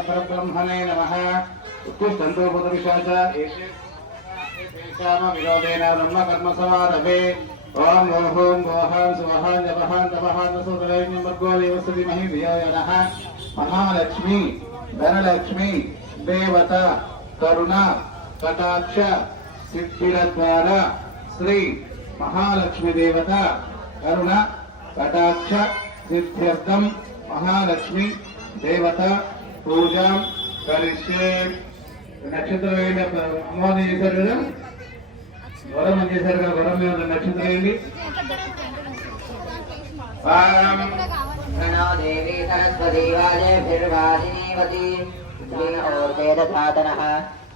परब्रह्मणे नमः। उत्तिष्ठन्तु पुरुषाच एतेषाम विरोधेन ब्रह्म कर्म समारभे। ओम ओम गोहां सुवहां जपहां तपहां नसोदरैन्यं वर्गो देवसति महि धियो यो नः। महालक्ष्मी धनलक्ष्मी देवता करुणा कटाक्ष सिद्धिरद्वारा श्री महालक्ष्मी देवता करुणा कटाक्ष सिद्ध्यर्थम महालक्ष्मी देवता पूजा करिष्ये। नक्षत्र अम्मवाరిని చేశారు కదా, వరం చేశారు కదా, వరం మీద నక్షత్రం ఏంటి? देवी सरस्वती वाजेभिर्वाजिनीवती श्रीनोर्वेदधातनः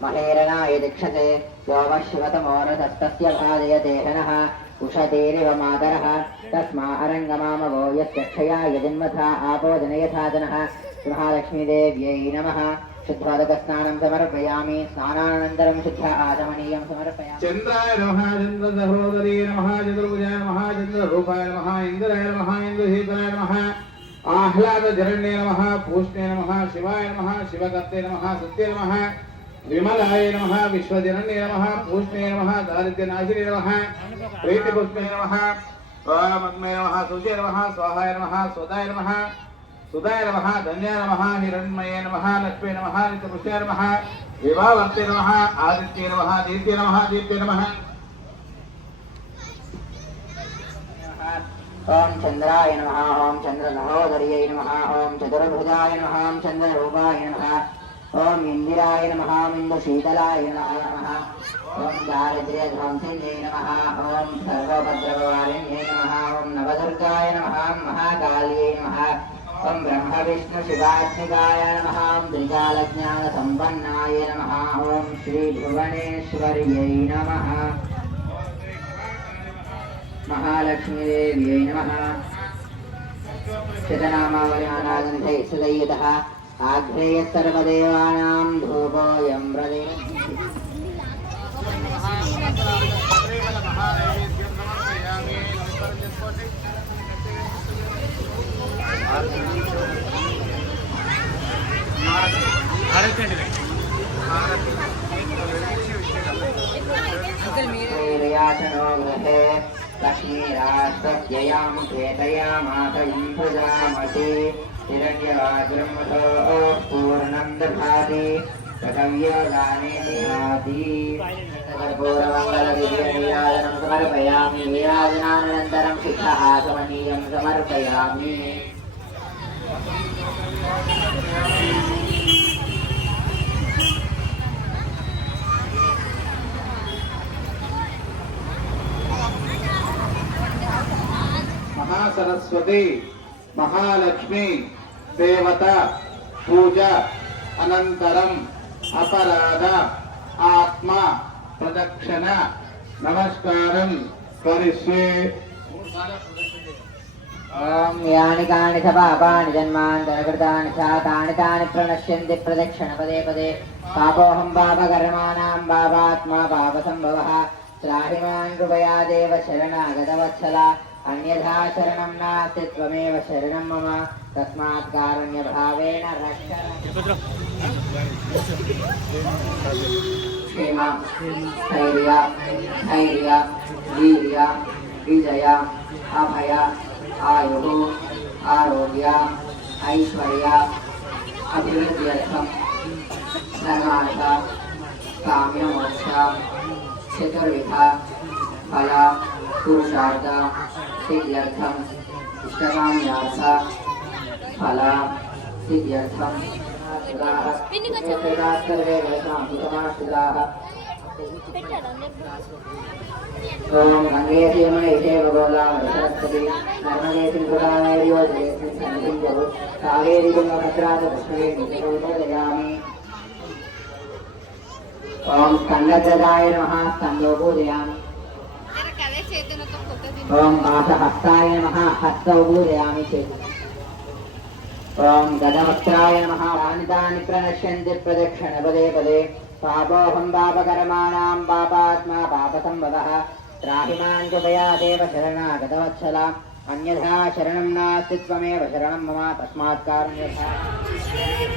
महेरणाय दीक्षते योमशिवतमोरतस्तस्य भाजयतेहनः उषतीरिव मातरः तस्मा अरङ्गमामवो यस्यक्षयाय जन्मथा आपोजनयथाजनः। महालक्ष्मीदेव्यै नमः। शुद्धोदकस्नानं समर्पयामि। स्नानानन्तरं शुद्ध आचमनीयं समर्पयामि। चन्द्राय नमः, चन्द्रसहोदरी नमः, चतुर्भुजाय नमः, चन्द्ररूपाय नमः, इन्द्राय नमः, इन्द्रशीतलाय नमः, आह्लादजरण्ये नमः, पूष्णे नमः, शिवाय नमः, शिवकर्ते नमः, सत्ये नमः, विमलाय नमः, विश्वजनन्ये नमः, पूष्णे नमः, दारिद्र्यनाशिने नमः, प्रीतिपुष्णे नमः, वामग्ने नमः, सुजे नमः, स्वाहाय नमः, स्वदाय नमः, सुदाय नमः, धन्याय नमः, हिरण्मये नमः, लक्ष्मी नमः, नित्यपुष्याय नमः, विभावर्ते नमः, आदित्ये नमः, दीप्ते नमः, दीप्ते नमः। ओम चंद्राय नमः, ओम चंद्रसहोदर्यै नमः, ओम चतुर्भुजाय नमः, ओम चंद्ररूपाय नमः, ओम इंदिराय नमः, ओम इंद्रशीतलाय नमः, ओम दारिद्र्यध्वंसिन्यै नमः, ओम सर्वोपद्रववारिण्यै नमः, ओम नवदुर्गाय नमः, ओम महाकाल्यै नमः, ओम ब्रह्म विष्णु शिवात्मिकाय नमः, ओम त्रिकालज्ञानसम्पन्नाय नमः, ओम श्री भुवनेश्वर्यै नमः। महालक्ष्मीदेव्यै नमः। शतनामावलिमानादन्ते सुदय्यतः आग्नेयः सर्वदेवानां धूपोऽयं प्रदे गृहे लक्ष्मीराष्ट्रत्ययां खेतयामातयं भुजामति हिरण्यवाग्रमतो पूर्णं दधाति कर्तव्योगानेति कर्पूरमङ्गलविजयनीराजनं समर्पयामि। नीराजनानन्तरं शिखासमनीयं समर्पयामि। महासरस्वती महालक्ष्मी देवता पूजा अनंतरम अपराध आत्मा प्रदक्षिण नमस्कारं करिष्ये। ओम यानि कानि च पापानि जन्मान्तरकृतानि च तानि प्रणश्यन्ति प्रदक्षिण पदे पदे। पापोऽहं पापकर्माणां पापात्मा पापसम्भवः। त्राहि मां कृपया देव शरणागतवत्सला। अन्यथा शरणं नास्ति त्वमेव शरणं मम। तस्मात् कारुण्यभावेन रक्ष। क्षेम स्थैर्य धैर्य वीर्य विजय अभय आयुः आरोग्य ऐश्वर्य अभिवृद्ध्यर्थं धनार्थ काम्यमोक्ष चतुर्विध फल पुरुषार्थ सिद्ध्यर्थं इष्टकाम्यार्थ फल सिद्ध्यर्थं ओम गंगे यमुने गोदावरी सरस्वती नर्मदे सिंधुरावती गोदावरी कावेरी तुंगभद्रा पुष्करे पूजयामि। ओम स्कंदध्वजाय नमः। स्कंदो पूजयामि। ओम पाशहस्ताय नमः हस्तौ पूजयामि चेत् ओम गदवक्त्राय नमः वानितानि प्रणश्यन्ति प्रदक्षिण पदे पदे पापोऽहं पापकर्माणां पापात्मा पापसम्भवः त्राहि मां कृपया देव शरणागतवत्सला अन्यथा शरणं नास्ति त्वमेव शरणं मम तस्मात् कारुण्यतः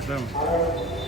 అట్లా